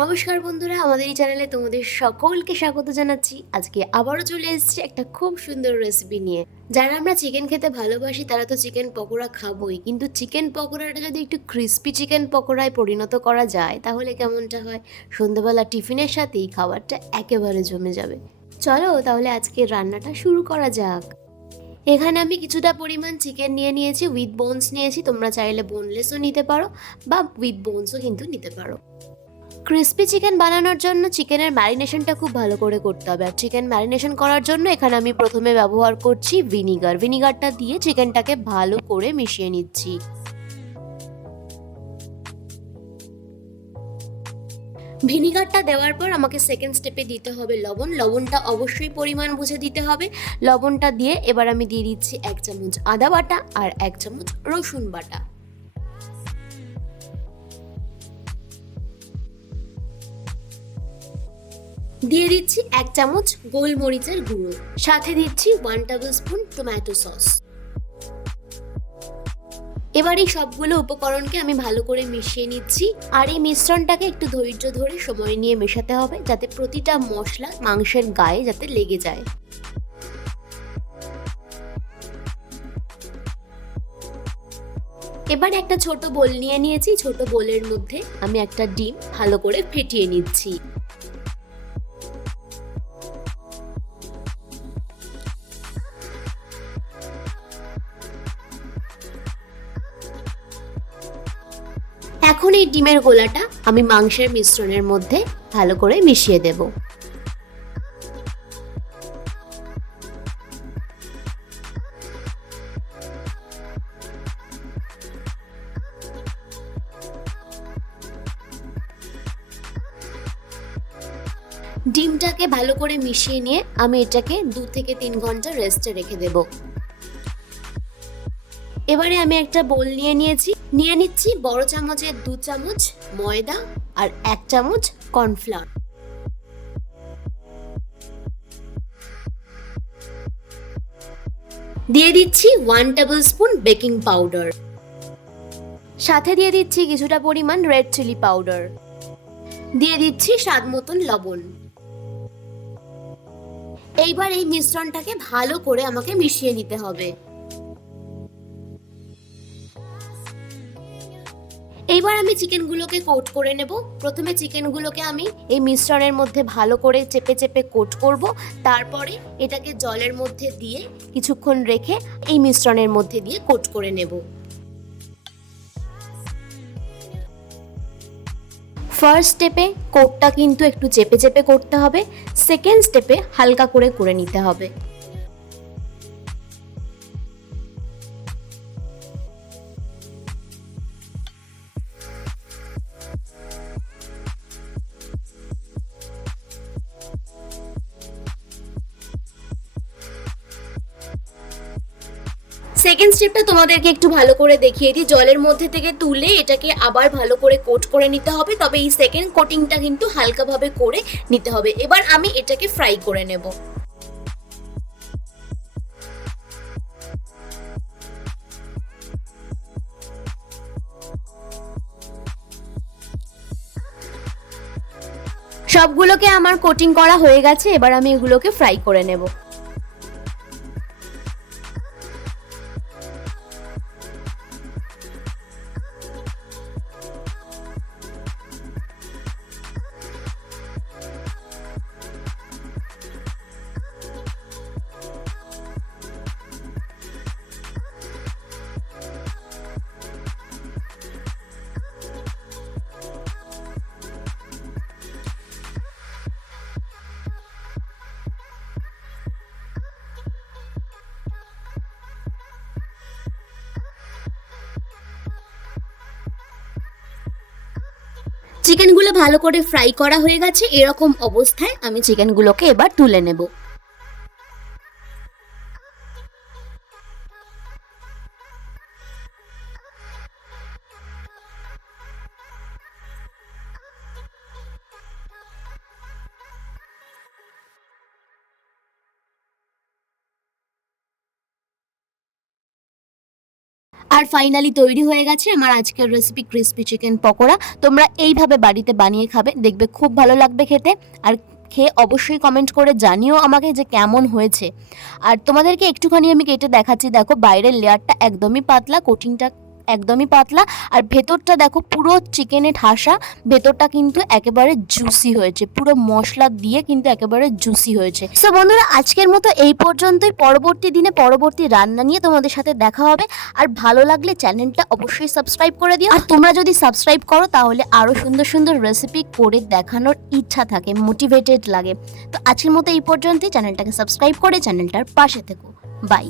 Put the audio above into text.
নমস্কার বন্ধুরা, আমাদের এই চ্যানেলে তোমাদের সকলকে স্বাগত জানাচ্ছি। আজকে আবারও চলে এসেছি একটা খুব সুন্দর রেসিপি নিয়ে। যারা আমরা চিকেন খেতে ভালোবাসি তারা তো চিকেন পকোড়া খাবোই, কিন্তু চিকেন পকোড়াটা যদি একটু ক্রিস্পি চিকেন পকোড়ায় পরিণত করা যায় তাহলে কেমনটা হয়? সন্ধ্যাবেলা টিফিনের সাথেই খাবারটা একেবারে জমে যাবে। চলো তাহলে আজকে রান্নাটা শুরু করা যাক। এখানে আমি কিছুটা পরিমাণ চিকেন নিয়ে নিয়েছি, উইথ বোনস নিয়েছি। তোমরা চাইলে বোনলেসও নিতে পারো বা উইথ বোনসও কিন্তু নিতে পারো। ক্রিস্পি চিকেন বানানোর জন্য চিকেনের ম্যারিনেশনটা খুব ভালো করে করতে হবে। আর চিকেন ম্যারিনেশন করার জন্য এখানে আমি প্রথমে ব্যবহার করছি ভিনিগারটা দিয়ে চিকেনটাকে ভালো করে মিশিয়ে নিচ্ছি। ভিনিগারটা দেওয়ার পর আমাকে সেকেন্ড স্টেপে দিতে হবে লবণটা অবশ্যই পরিমাণ বুঝে দিতে হবে। লবণটা দিয়ে এবার আমি দিয়ে দিচ্ছি 1 চামচ আদা বাটা আর 1 চামচ রসুন বাটা। দিয়ে দিচ্ছি 1 চামচ গোলমরিচের গুঁড়ো, সাথে দিচ্ছি 1 টেবিল স্পুন টমেটো সস। এবার এই সবগুলো উপকরণকে আমি ভালো করে মিশিয়ে নিচ্ছি। আর এই মিশ্রণটাকে একটু ধৈর্য ধরে সময় নিয়ে মেশাতে হবে, যাতে প্রতিটা মশলা মাংসের গায়ে যাতে লেগে যায়। এবার একটা ছোট বোল নিয়ে নিয়েছি, ছোট বোলের মধ্যে আমি একটা ডিম ভালো করে ফেটিয়ে নিচ্ছি। এখন এই ডিমের গোলাটা আমি মাংসের মিশ্রণের মধ্যে ভালো করে মিশিয়ে দেব। ডিমটাকে ভালো করে মিশিয়ে নিয়ে আমি এটাকে 2 থেকে 3 ঘন্টা রেস্টে রেখে দেব। এবারে আমি একটা বোল নিয়ে নিচ্ছি বড় চামচের 2 চামচ ময়দা আর 1 চামচ কর্নফ্লাওয়ার। দিয়ে দিচ্ছি 1 টেবিল স্পুন বেকিং পাউডার, সাথে দিয়ে দিচ্ছি কিছুটা পরিমাণ রেড চিলি পাউডার, দিয়ে দিচ্ছি স্বাদ মতন লবণ। এইবার এই মিশ্রণটাকে ভালো করে আমাকে মিশিয়ে নিতে হবে। এইবার আমি চিকেনগুলোকে কোট করে নেব। প্রথমে চিকেনগুলোকে আমি এই মিশ্রণের মধ্যে ভালো করে চেপে চেপে কোট করব। তারপরে এটাকে জলের মধ্যে দিয়ে কিছুক্ষণ রেখে এই মিশ্রণের মধ্যে দিয়ে কোট করে নেব। ফার্স্ট স্টেপে কোটটা কিন্তু একটু চেপে চেপে করতে হবে, সেকেন্ড স্টেপে হালকা করে নিতে হবে। সেকেন্ড স্টেপটা তোমাদেরকে একটু ভালো করে দেখিয়ে দিই। জলের মধ্যে থেকে তুলে এটাকে আবার ভালো করে কোট করে নিতে হবে, তবে এই সেকেন্ড কোটিংটা কিন্তু হালকাভাবে করে নিতে হবে। এবার আমি এটাকে ফ্রাই করে নেব। সবগুলোকে আমার কোটিং করা হয়ে গেছে, এবার আমি এগুলোকে ফ্রাই করে নেব। চিকেনগুলো ভালো করে ফ্রাই করা হয়ে গেছে। এরকম অবস্থায় আমি চিকেনগুলোকে এবার তুলে নেব। আর ফাইনালি তৈরি হয়ে গেছে আমার আজকের রেসিপি ক্রিসপি চিকেন পকোড়া। তোমরা এইভাবে বাড়িতে বানিয়ে খাবে, দেখবে খুব ভালো লাগবে খেতে। আর খেয়ে অবশ্যই কমেন্ট করে জানিও আমাকে যে কেমন হয়েছে। আর তোমাদেরকে একটুখানি আমি কেটে দেখাচ্ছি, দেখো বাইরের লেয়ারটা একদমই পাতলা, কোটিংটা একদমই পাতলা, আর ভেতরটা দেখো পুরো চিকেনে ঠাসা, ভেতরটা কিন্তু একেবারে জুসি হয়েছে, পুরো মশলা দিয়ে কিন্তু একেবারে জুসি হয়েছে। সো বন্ধুরা, আজকের মতো এই পর্যন্তই। পরবর্তী দিনে পরবর্তী রান্না নিয়ে তোমাদের সাথে দেখা হবে। আর ভালো লাগলে চ্যানেলটা অবশ্যই সাবস্ক্রাইব করে দিও। আর তোমরা যদি সাবস্ক্রাইব করো তাহলে আরো সুন্দর সুন্দর রেসিপি করে দেখানোর ইচ্ছা থাকে, মোটিভেটেড লাগে। তো আজকের মতো এই পর্যন্তই। চ্যানেলটাকে সাবস্ক্রাইব করে চ্যানেলটার পাশে থেকো। বাই।